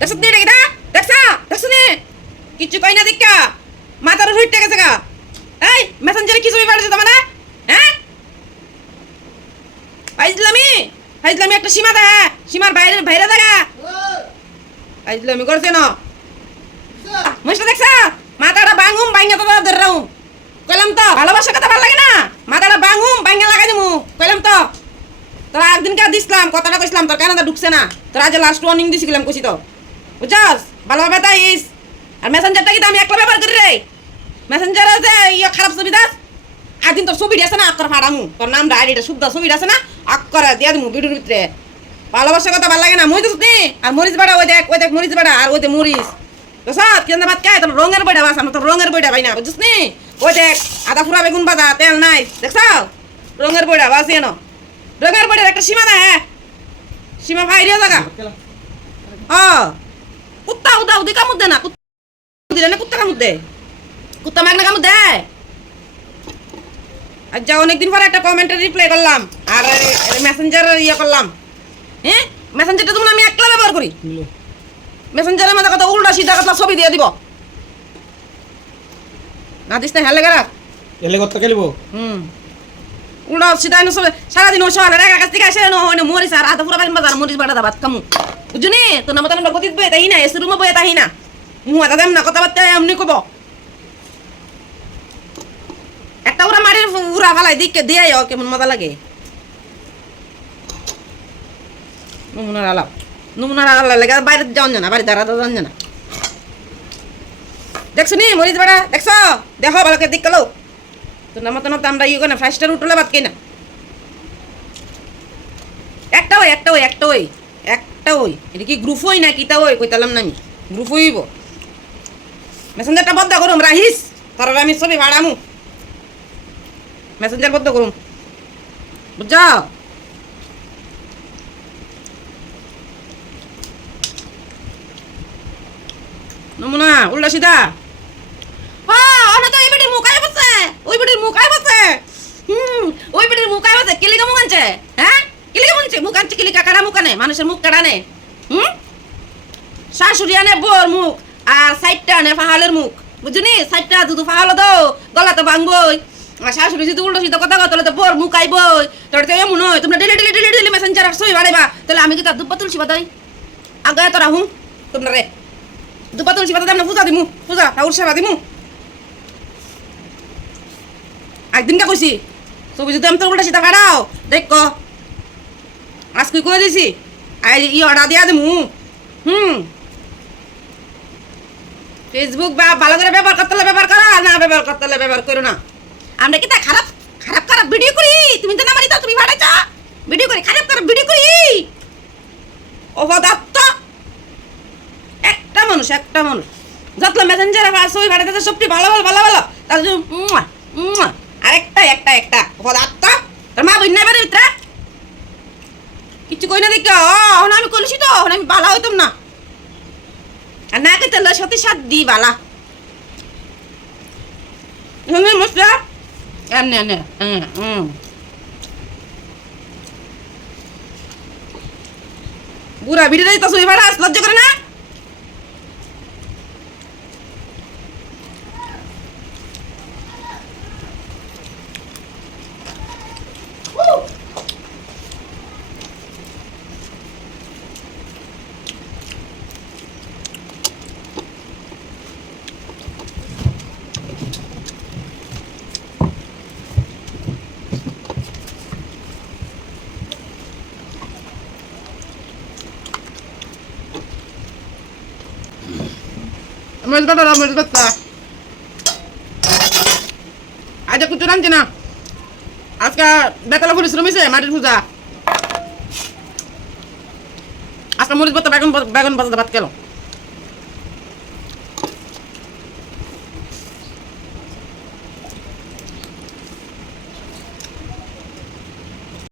দেখছ নি কিটা দেখছ? দেখছ নি কিচ্ছু কই না দেখা মাথার হইতে গেছে গা। এই মেসেঞ্জারে কি ছবি পাঠাচ্ছে তোমার হ্যাঁ? ফাইজলামি? ফাইজলামি একটা সীমা দেখা। সীমার বাইরে বাইরে দেখা। ফাইজলামি করছে না। মুসটা দেখছ? মাথাটা বাঙুম বাইঙ্গা তো ধরে রাখুম কইলাম তো, ভালোবাসার কথা ভালো লাগে না? মাথাটা বাঙুম বাইঙ্গা লাগাই দিমু। কইলাম তো। দিছিলাম কথাটা কইছিলাম, তোর কানাদা ঢুকছে না। তোর আজ লাস্ট ওয়ার্নিং দিছিলাম, কইছি তো। বুঝছস? ভালোভাবে তাইস আর মেসেঞ্জারটা কি আমি একলা ব্যবহার করি রে। মেসেঞ্জারে যে ইয়ে খারাপ ছবি দাস একদিন তোর ছবি আছে না? আক্কর ফাড়ামু। তোর নাম আইডিটা শুদ্ধ ছবি আছে না? আক্কর দিয়া দিমু ভিডিওর ভিতরে। ভালোবাসার কথা ভালো লাগে না? তো নি আর মরিচ বাড়া, ওই দেখ ওই দেখ মরিচ বাড়া, আর ওই দেখ মরিচ। সাত কেন বাদ কে তোর রঙের বইটা বাস, আমার তোর রঙের বইটা ভাই না, বুঝছিস নি? ওই দেখ, আদা ফুরা বেগুন বাদা তেল নাই, দেখছাও? রঙের বইটা বাস, এনো। রঙের বইটার একটা সীমা না হ্যাঁ। সীমা ভাইরিয়া জায়গা ও। কুত্তা উদা উদি কামুদ না কুত্তা দিলে না কুত্তা কামুদ দে? কুত্তা মাগনা কামুদ দে। আর যা অনেকদিন পরে একটা কমেন্টের রিপ্লাই করলাম আর মেসেঞ্জার ইয়ে করলাম। হ্যাঁ মেসেঞ্জারটা তুমি আমি একলা ব্যবহার করি। মেসেঞ্জারের মধ্যে কত উল্টা সিধা কথা ছবি দিয়ে দিব। না দিস না হেলে গেরা এলে কত খেলিব? হুম। উল্টা সিধা এনে সবে। সারাদিন ও সকালে রেখা কাছ থেকে আসে না হয় মরিস আর পুরো বাজার মরিস বাটা ভাত বুঝুনি তো না তাই না? বই তাই না? আদা না কব। একটা উড়া উড়া দিকে দিয়ে আয়, কেমন মজা লাগে। নমুনার আলাপ নমুনার আলাপ লাগে বাইরে যাওয়ান জানা বাড়ি দাঁড়া যাওয়ান জানা দেখছ নি মরিচ বেড়া দেখছ? দেখো ভালো করে দিক গেলো তো না আমরা ইয়ে না উঠলে বাদ কিনা একটা ওই একটা ওই একটা ওই একটা ওই। এটা কি গ্রুপ হই না কিতা ওই না আমি। গ্রুপ হইব। মেসেঞ্জারটা বদ্ধ করুম, রাহিস। আমি ছবি ভাড়ামু মেসেঞ্জার বদ্ধ করুম। বুঝছ নমুনা, উল্টা হ্যাঁ ওটা তো ওই বেটির মুখায় বসে ওই বেটির মুখায় বসে হুম ওই বেটির মুখায় বসে কিলিকা মুখ আনছে হ্যাঁ? কিলিকা মুখ আনছে কিলিকা মুখ আনে? মানুষের মুখ নে হুম? শাশুড়ি আনে বোর মুখ, আর সাইডটা আনে ফাহালের মুখ। বুঝলি? সাইডটা দুধু ফাহালো দো তো আর শাশুড়ি যদি উল্টো সিধা কথা কথা তো বোর মুখ আইবই। তোর তো এমন হয়, তোমরা daily daily daily daily messenger বাড়াইবা তাহলে আমি কি তার দুব্বা তুলসী বাদাই? আগে তোরা হুম তোমরা রে। দুপা তুলসী পাতা দাম না পূজা দিমু পূজা ঠাকুর সেবা দিমু। একদিনকে কইছি, ছবি যদি আমি তোর উল্টা সীতা কাটাও দেখ ক। আজকে কয়ে দিছি? ই অর্ডার দিয়া দিমু। হুম। ফেসবুক বা ভালো করে ব্যবহার করতে হলে ব্যবহার করা না ব্যবহার করতে হলে ব্যবহার করো না। আমরা কি তা খারাপ খারাপ খারাপ ভিডিও করি? তুমি তো না তুমি ভাড়াইছা ভিডিও করি খারাপ খারাপ ভিডিও করি। অপদার্থ। একটা মানুষ একটা মানুষ। যতলা মেসেঞ্জার আর ছবি পাঠাতে সবটি ভালো ভালো ভালো ভালো। তার জন্য মুয়া, মুয়া। আর একটা একটা একটা পদার্থ তোর মা বই নাই পারে ভিতরে কিছু কই না দেখো ও এখন আমি তো আমি বালা হইতাম না। আর না সত্যি সাত দি বালা। হুম মশলা এমনি এমনি বুড়া ভিড়ে তো এবার লজ্জা করে না? মরিচ বাটা দাও মরিচ বাটা আজ কিছু রাঁধছি না আজকে বেতলা পরিশ্রম হয়েছে মাটির পূজা আজকে মরিচ বাটা বেগুন বেগুন বাজাতে ভাত খেলো